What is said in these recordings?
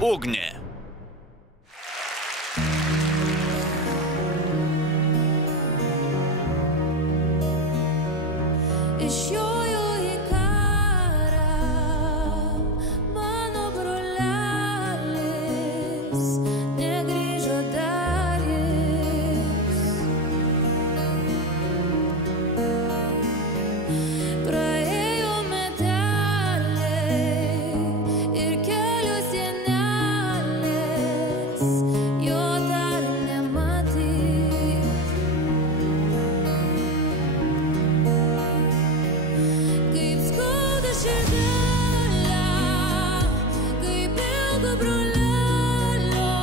Ugnė. Išjojo į karą mano brolelis, negrįžo dar jis. Praėjo meteliai ir kelios sienelės, jo dar nematyti. Kaip skauda širdelę, kaip ilga brolelio,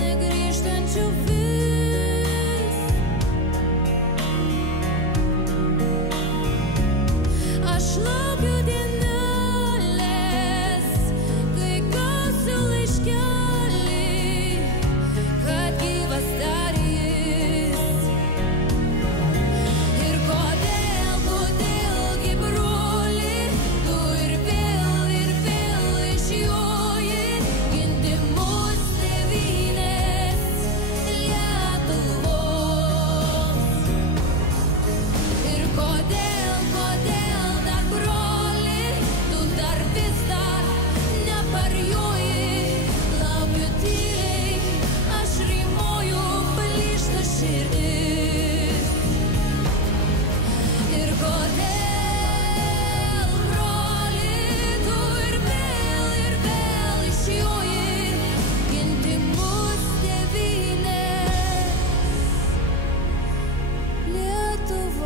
negrįžtančių vis. Aš laukiu dienelės, kai gausiu laiškelį, kad gyvas dar jis. Ir kodėl gi broli, tu ir vėl išjoji, ginti mus tėvynės Lietuvos. Ir kodėl dar broli, tu dar vis dar neparjoji, laukiu tyliai, aš rymoju, plyšta širdis. Ir kodėl, broli, tu ir vėl išjoji, ginti mus tėvynės Lietuvos.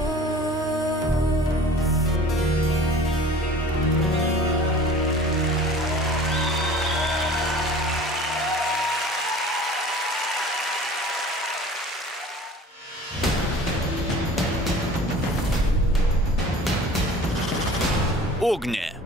Ugnė.